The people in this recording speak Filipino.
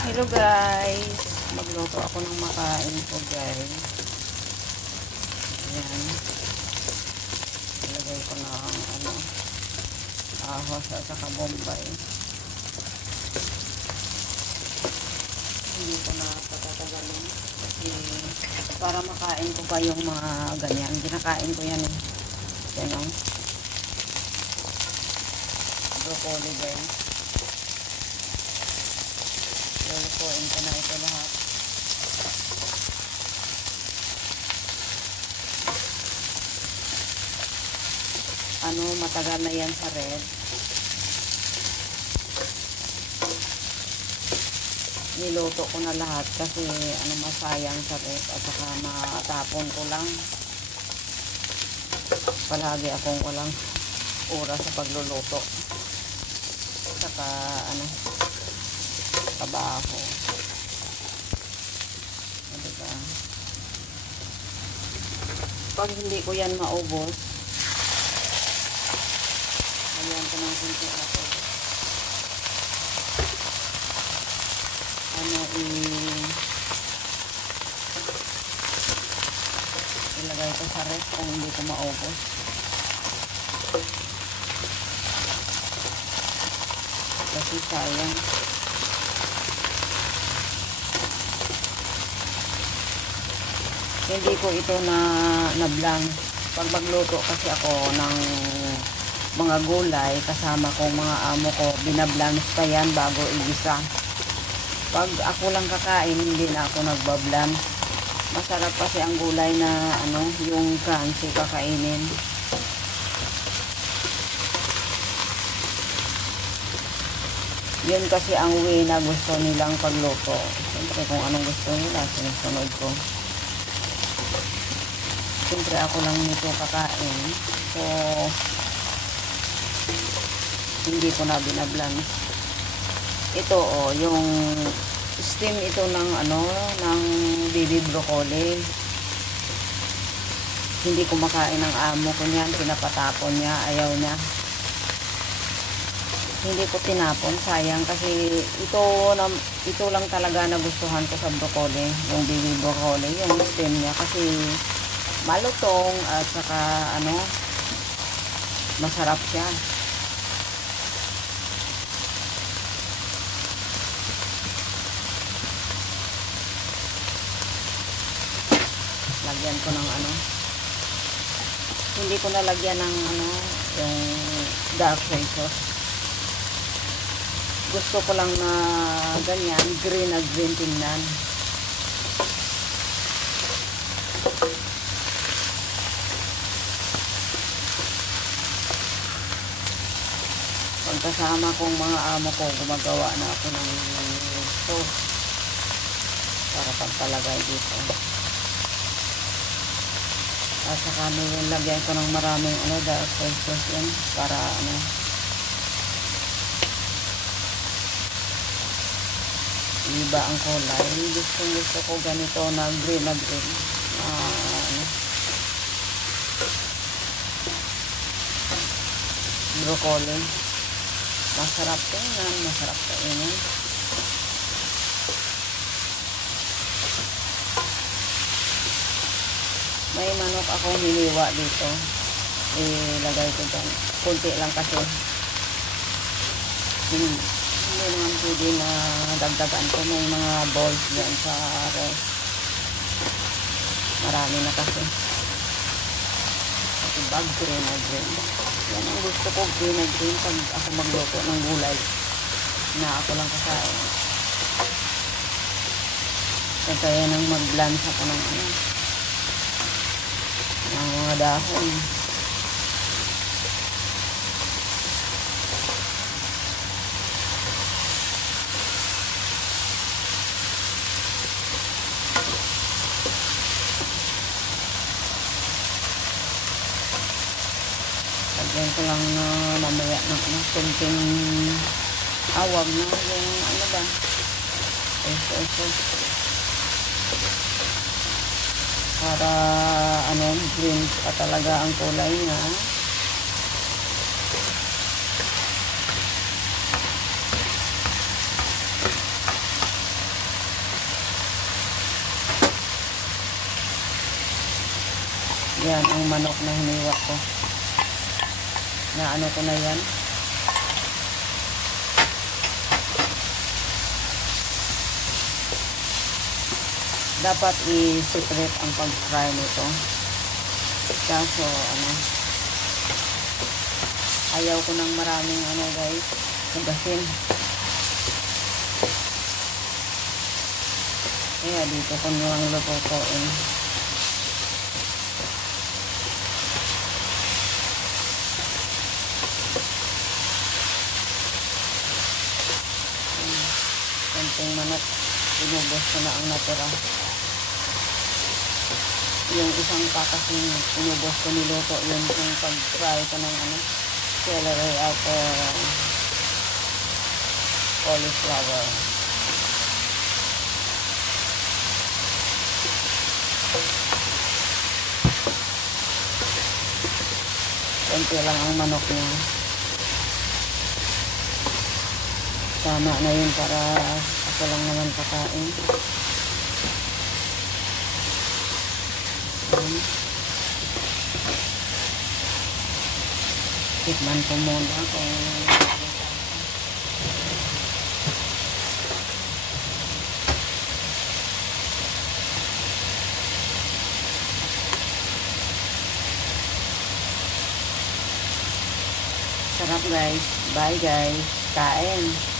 Hello guys, magluto ako ng makain ko guys. Ayan, ilagay ko ng ahos at saka bombay. Hindi ko na patatagalin kasi para makain ko pa yung mga ganyan. Ginakain ko yan eh. Ganyan, broccoli guys. Lulutuin ko na ito lahat. Matagal na yan sa red. Niluto ko na lahat kasi masayang sa red at saka matapon ko lang. Palagi akong walang oras sa pagluluto. Saka trabaho. Diba? Pag hindi ko yan maubos, ayan ko ng kunti ako. Ilagay ko sa ref kung hindi ko maubos. Kasi sayang. Hindi ko ito na blank. Pag magluto kasi ako ng mga gulay, kasama kong mga amo ko, binablanch pa yan bago igisa. Pag ako lang kakain, hindi na ako nagbablanch. Masarap kasi ang gulay na yung crunchy kakainin. Yun kasi ang way na gusto nilang pagluto. Siyempre kung anong gusto nila, sinusunod ko. Siyempre ako lang nito kakain. So, hindi ko na binablanch. Ito yung steam ito ng ng baby broccoli. Hindi ko makain ng amo ko niyan, pinapatapon niya, ayaw niya. Hindi ko tinapon, sayang kasi ito lang talaga nagustuhan ko sa broccoli, yung baby broccoli, yung steam niya kasi malutong at saka masarap siya. Lagyan ko ng hindi ko nalagyan ng yung dark soy sauce. Gusto ko lang na ganyan, green na green tingnan. Pagkasama kong mga amo ko, gumagawa na ako ng sauce para pagpalagay dito. At saka nilagyan ko ng maraming dark soy sauce yan para iba ang kulay. Gusto ko ganito na green na green. Broccoli. Masarap tingnan, masarap kainin. May manok akong hiniwa dito. Ilagay ko dyan. Kunti lang kasi. Hindi naman pwede na dagdagan ko. May mga balls dyan sa ref. Marami na kasi. Kasi bag green na green. Yan ang gusto ko, green na green pag ako magluto ng gulay na ako lang kakain. Kaya nang mag-blanch ako ng mga dahon. Lagyan ko lang mamaya ng kunting awag na yung ba eso para green pa talaga ang kulay niya. Yan ang manok na hiniwa ko. Na ano ko na yan. Dapat i-separate ang pag-fry nito. Kaso ano, ayaw ko ng maraming ano guys, hugasin. Kaya dito ko nilang lutuin. Konting manok, inubos ko na ang natira. Yung isang pa kasi inubos ko niluto yun yung pag-fry ko ng ano, celery at cauliflower. Konti lang ang manok niya. Tama na yun para ako lang naman kakain. Tikman ko muna kung sarap guys. Bye guys. Kain.